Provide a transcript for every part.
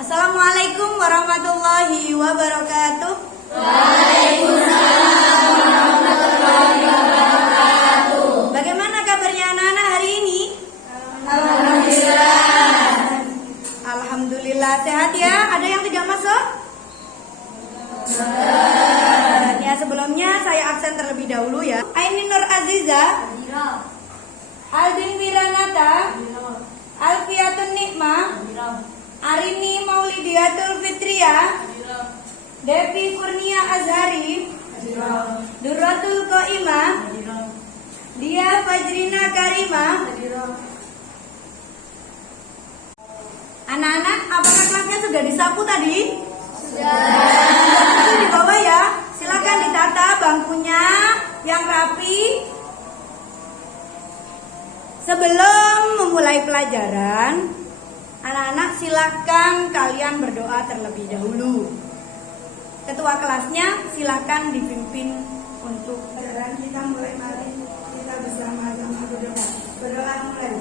Assalamualaikum warahmatullahi wabarakatuh. Waalaikumsalam warahmatullahi wabarakatuh. Bagaimana kabarnya anak-anak hari ini? Alhamdulillah. Alhamdulillah sehat ya. Ada yang tidak masuk? Ya, sebelumnya saya absen terlebih dahulu ya. Aini Nur Aziza, Aldin Wiranata, Alfiatun Nikmah, Arini Maulidiatul Fitria, Devi Kurnia Azhari, Durratul Qaimah, Dia Fajrina Karimah. Anak-anak, apakah kelasnya sudah disapu tadi? Sudah. Di bawah ya. Silakan ditata bangkunya yang rapi. Sebelum memulai pelajaran, anak-anak silakan kalian berdoa terlebih dahulu. Ketua kelasnya silakan dipimpin untuk pelajaran. Kita mulai, mari kita bersama-sama berdoa. Berdoa mulai.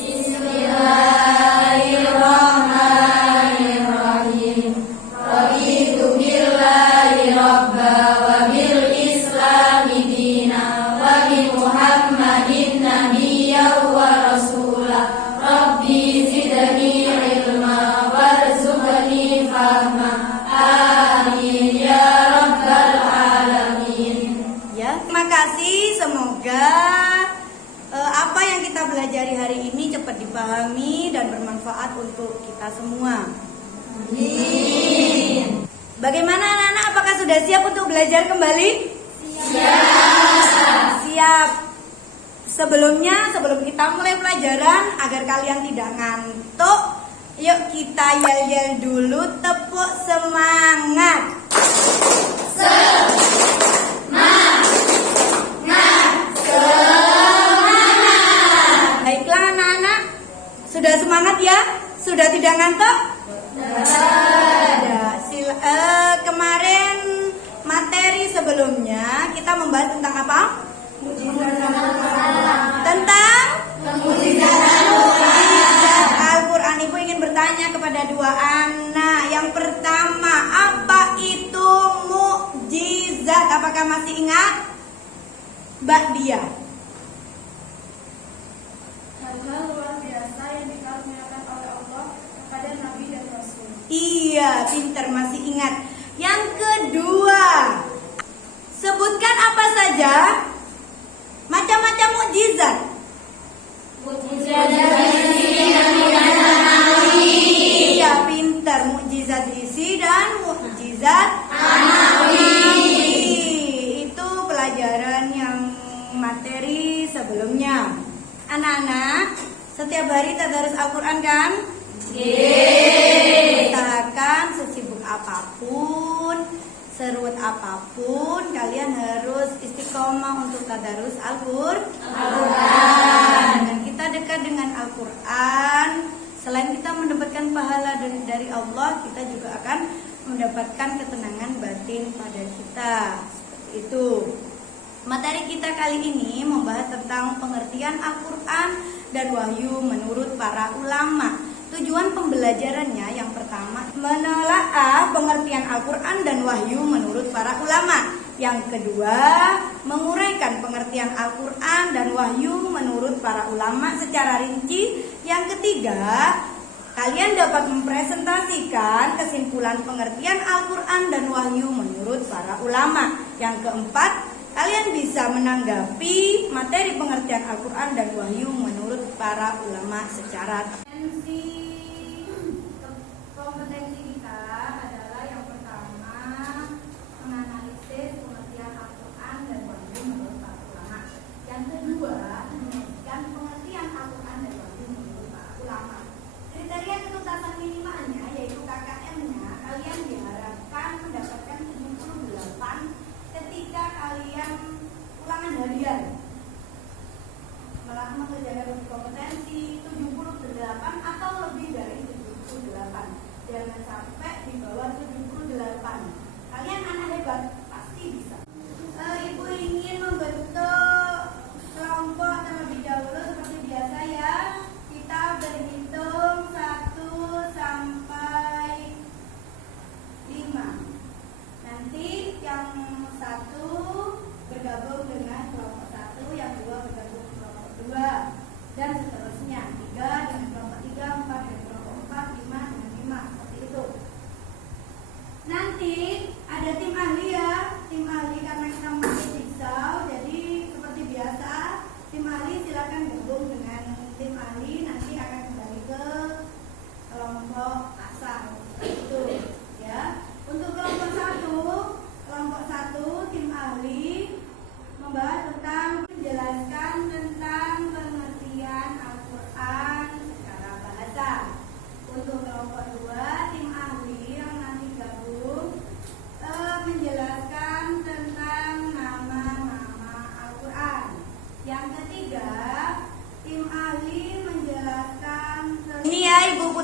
Bismillahirrahmanirrahim. Raditu billahi rabba wa bil islami dina wa bi Muhammadin nabiyya wa rasulah. Rabbi zidni ilma warzuqni fahma. Amin ya rabbal alamin. Ya, terima kasih. Semoga apa yang kita pelajari hari ini cepat dipahami dan bermanfaat untuk kita semua. Amin. Bagaimana anak-anak? Apakah sudah siap untuk belajar kembali? Siap. Sebelum kita mulai pelajaran, agar kalian tidak ngantuk, yuk kita yel-yel dulu, tepuk semangat. Baiklah anak-anak, sudah semangat ya? Sudah tidak ngantuk? Kemarin materi sebelumnya kita membahas tentang apa? Tentang mukjizat Al-Quran. Ibu ingin bertanya kepada dua anak. Yang pertama, apa itu mukjizat? Apakah masih ingat? Mbak Dia. Hal-hal luar biasa yang dikaruniakan oleh Allah kepada Nabi dan Rasul. Iya, pintar, masih ingat. Yang kedua, sebutkan apa saja macam-macam mukjizat. Iya, pintar. Mukjizat isi dan mukjizat anawi. Itu pelajaran yang materi sebelumnya. Anak-anak, setiap hari tadarus Al-Quran kan? Usahakan sesibuk apapun, serut apapun, kalian harus istiqomah untuk tadarus Al-Quran. Dan kita dekat dengan Al-Quran, selain kita mendapatkan pahala dari Allah, kita juga akan mendapatkan ketenangan batin pada kita. Seperti itu. Materi kita kali ini membahas tentang pengertian Al-Quran dan wahyu menurut para ulama. Tujuan pembelajarannya yang pertama, menelaah pengertian Al-Quran dan wahyu menurut para ulama. Yang kedua, menguraikan pengertian Al-Quran dan wahyu menurut para ulama secara rinci. Yang ketiga, kalian dapat mempresentasikan kesimpulan pengertian Al-Quran dan wahyu menurut para ulama. Yang keempat, kalian bisa menanggapi materi pengertian Al-Quran dan wahyu menurut para ulama secara kompetensi kita adalah yang pertama, menganalisis pengertian Al-Quran dan wahyu menurut para ulama. Yang kedua, menyajikan pengertian Al-Quran dan wahyu menurut para ulama. Kriteria ketuntasan minimalnya yaitu KKM-nya, kalian diharapkan mendapatkan 78 ketika kalian ulangan harian. Malah mengerjakan kompetensi 78 atau lebih dari 78. Jangan sampai di bawah 78. Kalian anak hebat, pasti bisa. Ibu ingin membentuk kelompok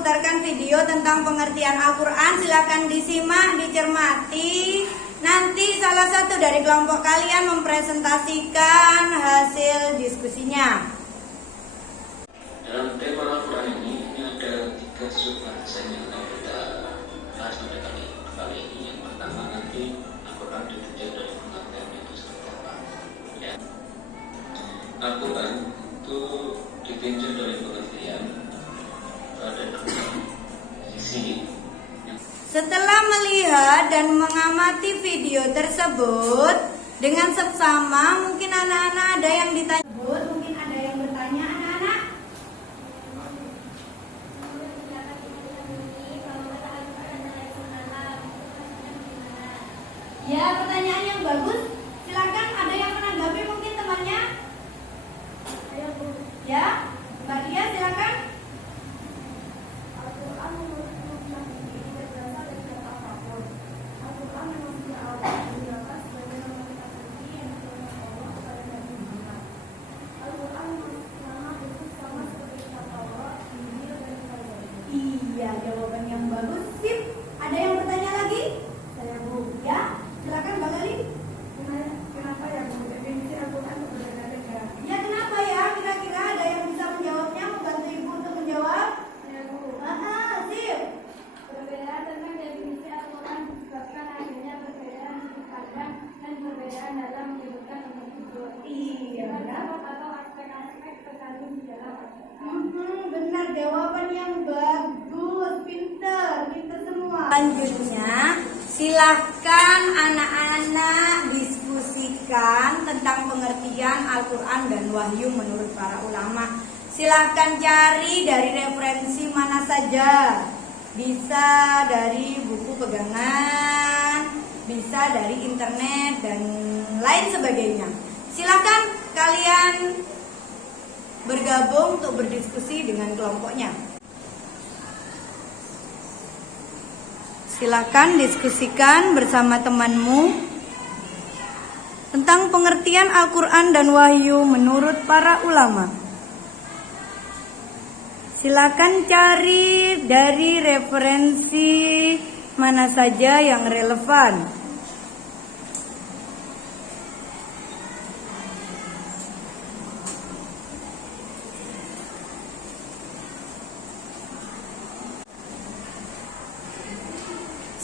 memutarkan video tentang pengertian Al-Quran. Silakan disimak, dicermati. Nanti salah satu dari kelompok kalian mempresentasikan hasil diskusinya. Dalam tema Al-Quran ini ada 3 subbahasa yang akan kita bahas pada kali ini. Yang pertama nanti Al-Quran ditinjau dari pengertian itu seperti apa. Ya. Al-Quran itu ditinjau dari pengertian pada 2 sisi. Setelah melihat dan mengamati video tersebut dengan seksama, mungkin anak-anak ada yang ditanya, mungkin ada yang bertanya, anak-anak. Ya, pertanyaan yang bagus. Silakan, ada yang menanggapi mungkin temannya. Ya, Mbak Dia silakan. Iya, jawaban yang bagus. Sip. Ada yang bertanya lagi? Saya Bu. Ya, silakan Mbak Gali. Kenapa ya Bu? Definisi Al-Quran berbeda-beda. Ya, kenapa ya? Kira-kira ada yang bisa menjawabnya? Membantu Ibu untuk menjawab? Ya Bu. Sip. Perbedaan tentang definisi Al-Quran disebabkan adanya perbedaan sudut pandang dan perbedaan dalam menyebutkan tersebut. Iya, benar. Atau aspek-aspek terkandung di dalam Al-Quran. Benar, jawaban yang bagus, pinter, kita semua. Selanjutnya, silahkan anak-anak diskusikan tentang pengertian Al-Quran dan wahyu menurut para ulama. Silahkan cari dari referensi mana saja. Bisa dari buku pegangan, bisa dari internet, dan lain sebagainya. Silahkan kalian bergabung untuk berdiskusi dengan kelompoknya. Silakan diskusikan bersama temanmu tentang pengertian Al-Quran dan wahyu menurut para ulama. Silakan cari dari referensi mana saja yang relevan.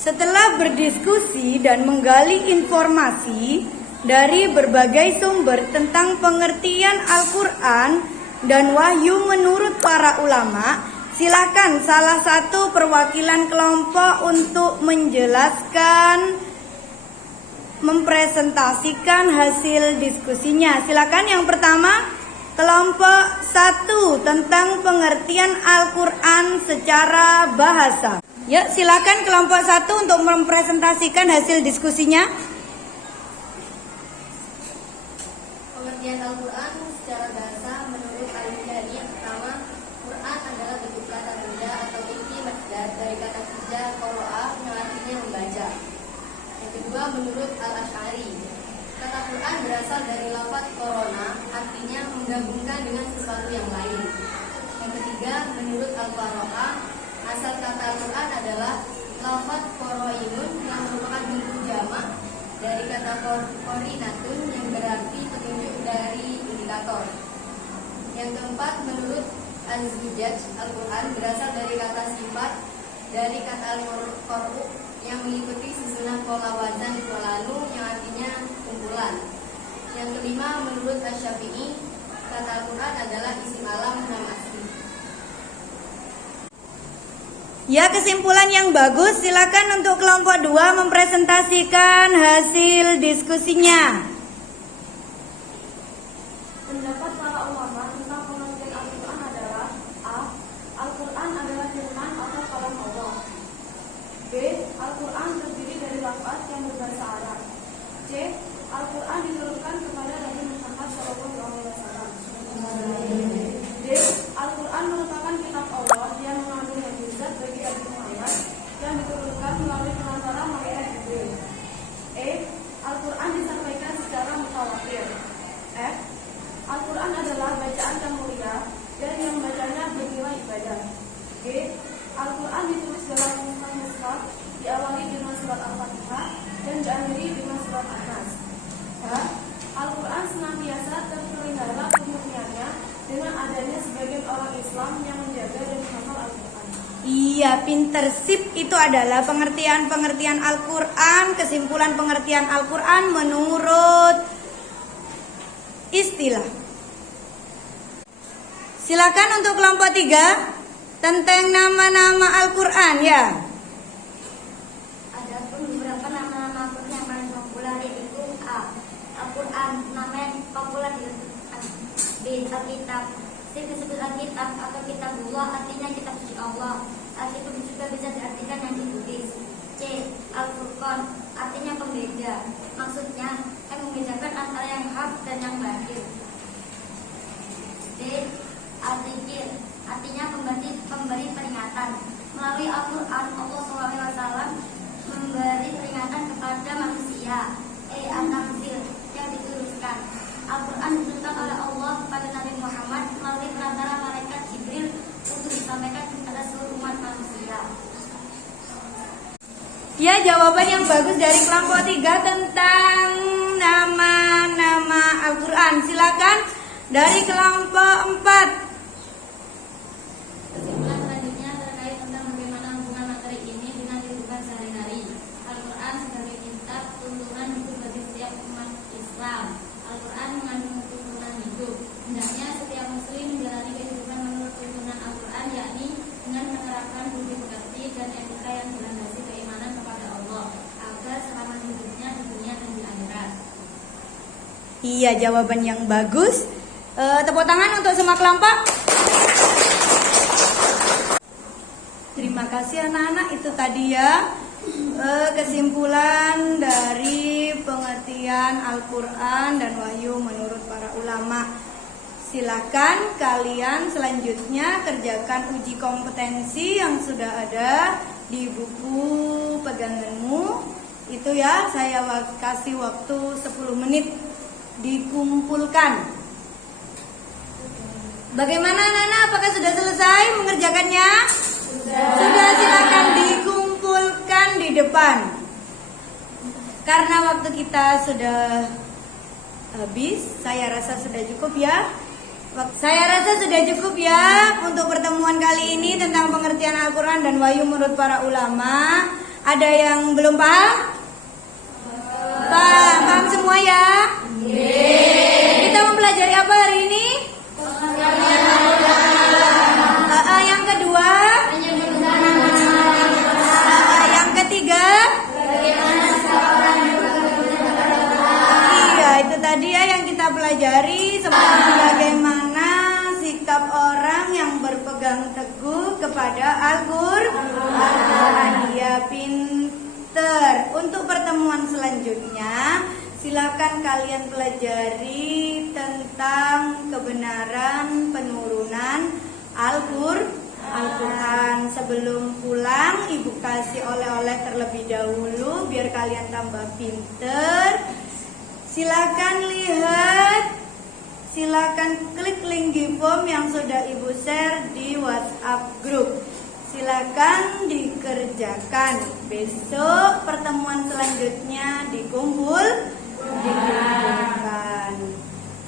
Setelah berdiskusi dan menggali informasi dari berbagai sumber tentang pengertian Al-Quran dan wahyu menurut para ulama, silakan salah satu perwakilan kelompok untuk menjelaskan, mempresentasikan hasil diskusinya. Silakan yang pertama, kelompok 1 tentang pengertian Al-Quran secara bahasa. Ya, silakan kelompok 1 untuk mempresentasikan hasil diskusinya. Pengertian Al-Quran secara bahasa menurut Al-Jani yang pertama, Quran adalah bentuk kata benda atau inti masdar dari kata kerja qara'a yang artinya membaca. Yang kedua, menurut Al-Asy'ari, kata Quran berasal dari lafaz korona, artinya menggabungkan dengan sesuatu yang lain. Yang ketiga, menurut Al-Qara'a, asal kata Al-Quran adalah lafaz qoroinun yang merupakan bentuk jamak dari kata korinatun yang berarti petunjuk dari indikator. Yang keempat, menurut Al-Zujaj, Al-Quran berasal dari kata sifat dari kata al-qur'u yang mengikuti susunan pola wazan lalu yang artinya kumpulan. Yang kelima, menurut Asy-Syafi'i, kata Al-Quran adalah isim alam nama asli. Ya, kesimpulan yang bagus. Silakan untuk kelompok 2 mempresentasikan hasil diskusinya. Pendapat para ulama tentang pengertian Al-Quran adalah A. Al-Quran adalah firman atau kalam Allah. B. Al-Quran terdiri dari lafaz yang berbahasa Arab. C. Al-Quran diturunkan kepada Nabi Muhammad SAW. D. Al-Quran merupakan kitab Allah yang mengandung mukjizat bagi ayat yang diturunkan melalui perantara malaikat Jibril. E. Al-Quran disampaikan Al-Quran ditulis dalam mushaf, diawali dengan surat Al-Fatihah dan diakhiri dengan surat An-Nas. Al-Quran senantiasa terpelihara kemurniannya dengan adanya sebagian orang Islam yang menjaga dan menghafal Al-Quran. Iya, pinter sip. Itu adalah pengertian Al-Quran, kesimpulan pengertian Al-Quran menurut istilah. Silakan untuk kelompok 3 tentang nama-nama Al-Quran ya. Ada pun beberapa nama-nama Al-Quran yang paling populer, yaitu Al-Quran, nama yang populer di Alkitab. Disebut Alkitab atau Kitabullah, artinya kitab suci Allah. Alkitab juga bisa diartikan yang ditulis. C. Al-Furqan, artinya pembeda. Maksudnya yang membedakan antara yang hak dan yang batil. D. Al-Zikir, artinya pemberi peringatan. Melalui Al-Quran, Allah SWT memberi peringatan kepada manusia. An-Tanzil, yang diturunkan. Al-Quran diturunkan oleh Allah kepada Nabi Muhammad melalui perantara malaikat Jibril untuk disampaikan kepada seluruh umat manusia. Ya, jawaban yang bagus dari kelompok 3 tentang nama-nama Al-Quran. Silakan dari kelompok 4. Kesimpulan selanjutnya terkait tentang bagaimana hubungan materi ini dengan kehidupan sehari-hari. Al-Quran sebagai kitab tuntunan hidup bagi setiap umat Islam. Al-Quran mengandung tuntunan hidup. Hendaknya setiap muslim menjalani kehidupan menurut tuntunan Al-Quran, yakni dengan menerapkan budi pekerti dan etika yang berlandasi keimanan kepada Allah, agar selama hidupnya di dunia dan di akhirat. Iya, jawaban yang bagus. Tepuk tangan untuk semua kelompok. Terima kasih anak-anak. Itu tadi ya kesimpulan dari pengertian Al-Quran dan wahyu menurut para ulama. Silakan kalian selanjutnya kerjakan uji kompetensi yang sudah ada di buku peganganmu. Itu ya, saya kasih waktu 10 menit dikumpulkan. Bagaimana anak-anak? Apakah sudah selesai mengerjakannya? Sudah, silakan dikumpulkan di depan. Karena waktu kita sudah habis, saya rasa sudah cukup ya. Untuk pertemuan kali ini tentang pengertian Al-Quran dan wahyu menurut para ulama. Ada yang belum paham? Paham semua ya? Kita mempelajari apa hari ini? Yang kedua, yang ketiga, iya itu tadi ya yang kita pelajari, seperti bagaimana sikap orang yang berpegang teguh kepada Al-Quran. Ya, pinter. Untuk pertemuan selanjutnya, silakan kalian pelajari tentang kebenaran penurunan Al-Quran. Sebelum pulang, ibu kasih oleh-oleh terlebih dahulu biar kalian tambah pinter. Silakan lihat, silakan klik link di form yang sudah ibu share di WhatsApp group. Silakan dikerjakan. Besok pertemuan selanjutnya dikumpulkan.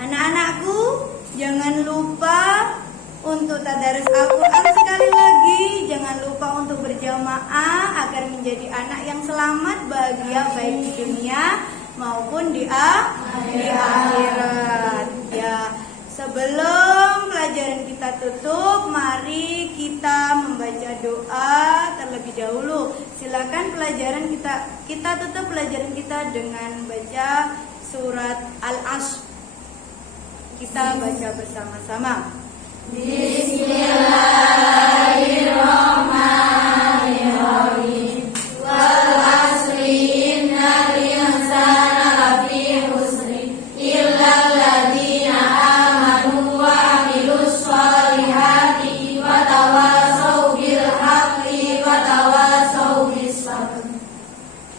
Anak-anakku, jangan lupa untuk tadarus Al-Quran sekali lagi. Jangan lupa untuk berjamaah agar menjadi anak yang selamat, bahagia baik di dunia maupun di akhirat. Ya, sebelum pelajaran kita tutup, mari kita membaca doa terlebih dahulu. Silakan pelajaran kita tutup pelajaran kita dengan baca surat Al-Asr. Kita baca bersama-sama. Bismillahirrahmanirrahim. Wal asri innal insana lafi khusri illa alladziina aamanu wa 'amilus shalihati wa tawassaw bil haqqi wa tawassaw bis sabr.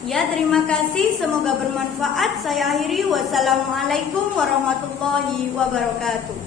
Ya, terima kasih. Semoga bermanfaat. Saya akhiri. Wassalamualaikum warahmatullahi wabarakatuh.